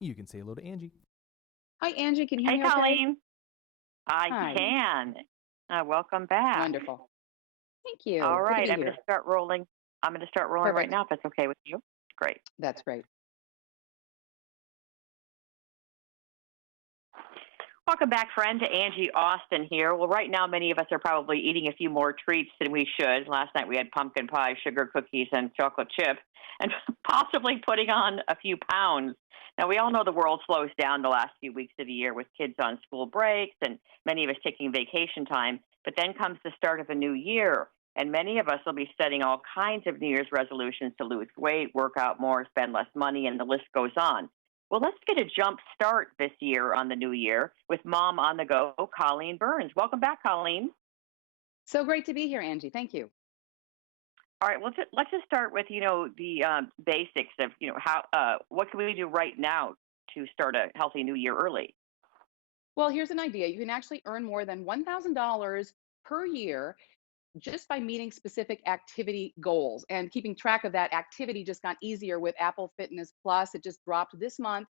You can say hello to Angie. Hi, Angie. Can you hear Hey, me okay? Colleen. I Hi. can. Welcome back. Wonderful. Thank you. All Good to right, be I'm going to here. start rolling. I'm going to start rolling right Perfect. now if that's okay with you. Great. That's great. Welcome back, friend, to Angie Austin here. Well, right now, many of us are probably eating a few more treats than we should. Last night we had pumpkin pie, sugar cookies, and chocolate chip, and possibly putting on a few pounds. Now, we all know the world slows down the last few weeks of the year with kids on school breaks and many of us taking vacation time. But then comes the start of a new year, and many of us will be setting all kinds of New Year's resolutions to lose weight, work out more, spend less money, and the list goes on. Well, let's get a jump start this year on the new year with Mom on the Go, Colleen Burns. Welcome back, Colleen. So great to be here, Angie. Thank you. All right, well, let's just start with the basics of how what can we do right now to start a healthy new year early. Well, here's an idea. You can actually earn more than $1,000 per year just by meeting specific activity goals. And keeping track of that activity just got easier with Apple Fitness Plus. It just dropped this month.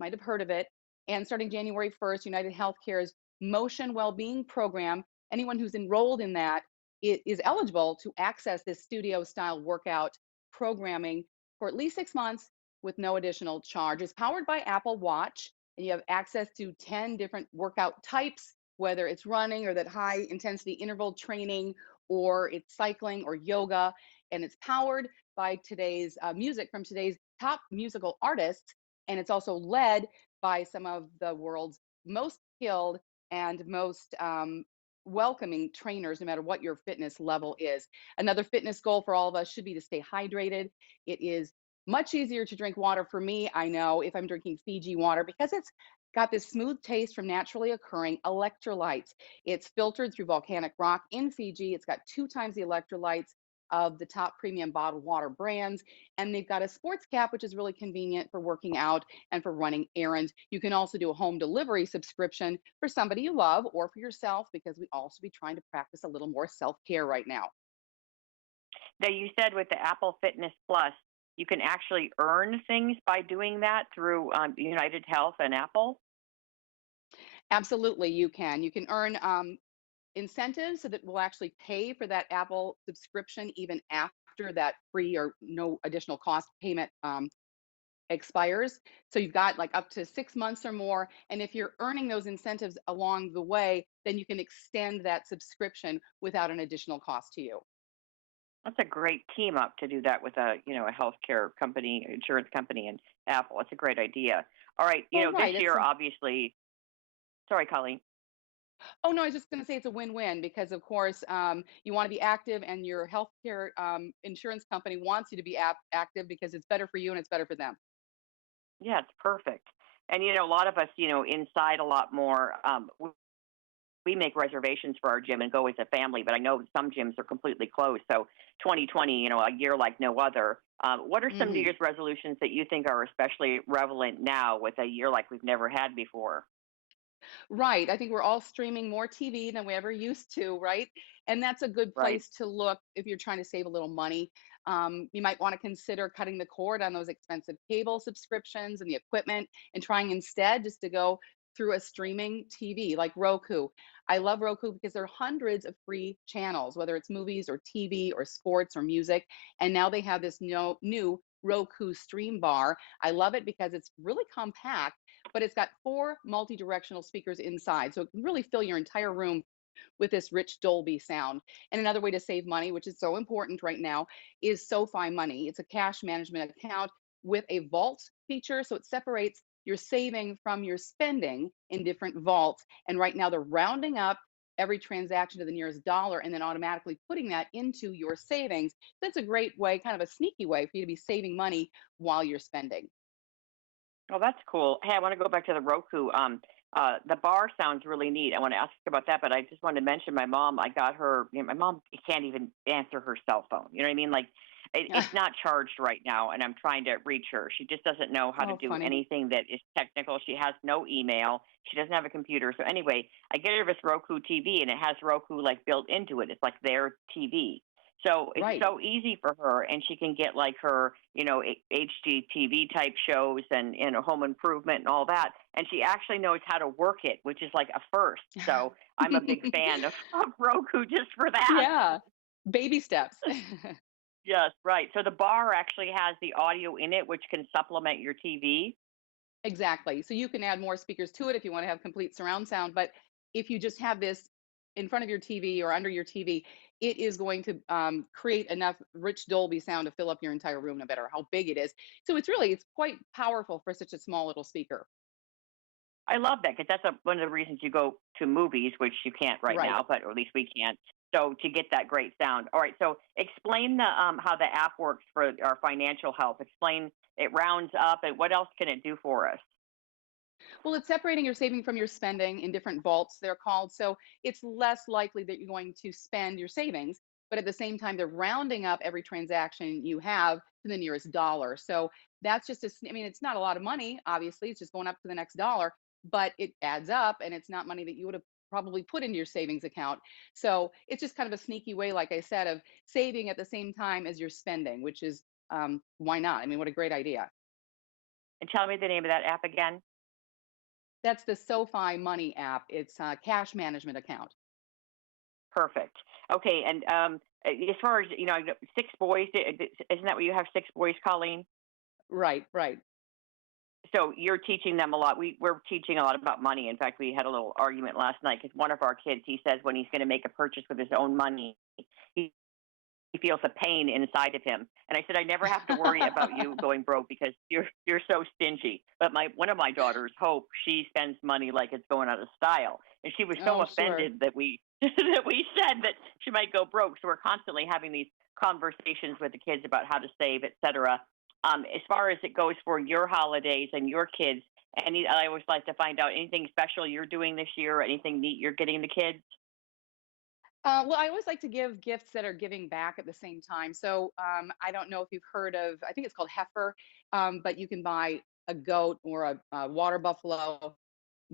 Might have heard of it. And starting January 1st, United Healthcare's Motion Wellbeing Program, anyone who's enrolled in that is eligible to access this studio style workout programming for at least 6 months with no additional charge. It's powered by Apple Watch, and you have access to 10 different workout types, whether it's running or that high intensity interval training, or it's cycling or yoga, and it's powered by today's music from today's top musical artists. And it's also led by some of the world's most skilled and most welcoming trainers, no matter what your fitness level is. Another fitness goal for all of us should be to stay hydrated. It is much easier to drink water for me, I know, if I'm drinking Fiji water because it's got this smooth taste from naturally occurring electrolytes. It's filtered through volcanic rock in Fiji. It's got 2 times the electrolytes of the top premium bottled water brands. And they've got a sports cap, which is really convenient for working out and for running errands. You can also do a home delivery subscription for somebody you love or for yourself, because we also be trying to practice a little more self-care right now. Now, you said with the Apple Fitness Plus, you can actually earn things by doing that through United Health and Apple. Absolutely, you can. You can earn incentives so that will actually pay for that Apple subscription even after that free or no additional cost payment expires. So you've got like up to 6 months or more. And if you're earning those incentives along the way, then you can extend that subscription without an additional cost to you. That's a great team up to do that with a healthcare company, insurance company, and Apple. It's a great idea. All right, Well, this right. year obviously. Sorry, Colleen. Oh, no, I was just going to say it's a win-win because, of course, you want to be active, and your healthcare insurance company wants you to be active because it's better for you and it's better for them. Yeah, it's perfect. And a lot of us, inside a lot more. We make reservations for our gym and go as a family, but I know some gyms are completely closed. So 2020, a year like no other. What are some New hmm Year's resolutions that you think are especially relevant now with a year like we've never had before? Right. I think we're all streaming more TV than we ever used to, right? And that's a good Right. place to look if you're trying to save a little money. You might want to consider cutting the cord on those expensive cable subscriptions and the equipment and trying instead just to go through a streaming TV like Roku. I love Roku because there are hundreds of free channels, whether it's movies or TV or sports or music. And now they have this new Roku stream bar. I love it because it's really compact, but it's got 4 multi-directional speakers inside. So it can really fill your entire room with this rich Dolby sound. And another way to save money, which is so important right now, is SoFi Money. It's a cash management account with a vault feature. So it separates your saving from your spending in different vaults. And right now they're rounding up every transaction to the nearest dollar and then automatically putting that into your savings. That's a great way, kind of a sneaky way for you to be saving money while you're spending. Oh, that's cool. Hey, I want to go back to the Roku. The bar sounds really neat. I want to ask about that, but I just wanted to mention my mom. I got her. My mom can't even answer her cell phone. You know what I mean? Like, it's not charged right now, and I'm trying to reach her. She just doesn't know how to Oh, do funny. anything that is technical. She has no email. She doesn't have a computer. So anyway, I get her this Roku TV, and it has Roku like built into it. It's like their TV. So it's Right. so easy for her, and she can get like her, HGTV type shows and home improvement and all that. And she actually knows how to work it, which is like a first. So I'm a big fan of Roku just for that. Yeah. Baby steps. Yes, right. So the bar actually has the audio in it, which can supplement your TV. Exactly. So you can add more speakers to it if you want to have complete surround sound. But if you just have this in front of your TV or under your TV, it is going to create enough rich Dolby sound to fill up your entire room, no matter how big it is. So it's quite powerful for such a small little speaker. I love that because that's one of the reasons you go to movies, which you can't right Right. now, but or at least we can't. So to get that great sound. All right. So explain how the app works for our financial health. Explain it rounds up, and what else can it do for us? Well, it's separating your saving from your spending in different vaults, they're called. So it's less likely that you're going to spend your savings, but at the same time, they're rounding up every transaction you have to the nearest dollar. So that's just I mean, it's not a lot of money, obviously, it's just going up to the next dollar, but it adds up and it's not money that you would have probably put into your savings account. So it's just kind of a sneaky way, like I said, of saving at the same time as you're spending, which is why not? I mean, what a great idea. And tell me the name of that app again. That's the SoFi Money app. It's a cash management account. Perfect. Okay. And as far as I know, 6 boys. Isn't that what you have? 6 boys, Colleen. Right, right. So you're teaching them a lot. We're teaching a lot about money. In fact, we had a little argument last night because one of our kids, he says when he's going to make a purchase with his own money, he he feels a pain inside of him. And I said, I never have to worry about you going broke because you're so stingy. But my one of my daughters, Hope, she spends money like it's going out of style, and she was so Oh, sure. offended that we that we said that she might go broke. So we're constantly having these conversations with the kids about how to save, et cetera. As far as it goes for your holidays and your kids, I always like to find out anything special you're doing this year, or anything neat you're getting the kids. Well, I always like to give gifts that are giving back at the same time. So I don't know if you've heard of, I think it's called heifer, but you can buy a goat or a water buffalo,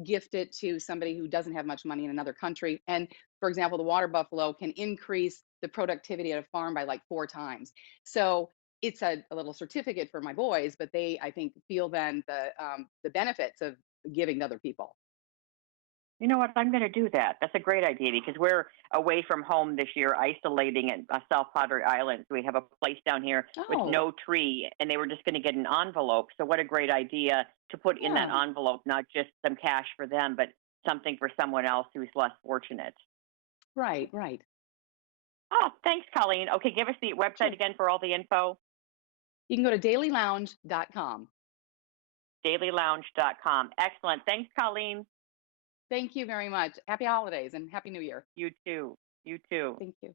gift it to somebody who doesn't have much money in another country. And for example, the water buffalo can increase the productivity at a farm by like 4 times. So it's a little certificate for my boys, but they, I think, feel then the benefits of giving to other people. You know what? I'm going to do that. That's a great idea because we're away from home this year, isolating at South Padre Island. So we have a place down here with Oh, no tree, and they were just going to get an envelope. So what a great idea to put in that yeah. envelope, not just some cash for them, but something for someone else who's less fortunate. Right, right. Oh, thanks, Colleen. Okay, give us the website Sure. again for all the info. You can go to dailylounge.com. Dailylounge.com. Excellent. Thanks, Colleen. Thank you very much. Happy holidays and happy new year. You too. You too. Thank you.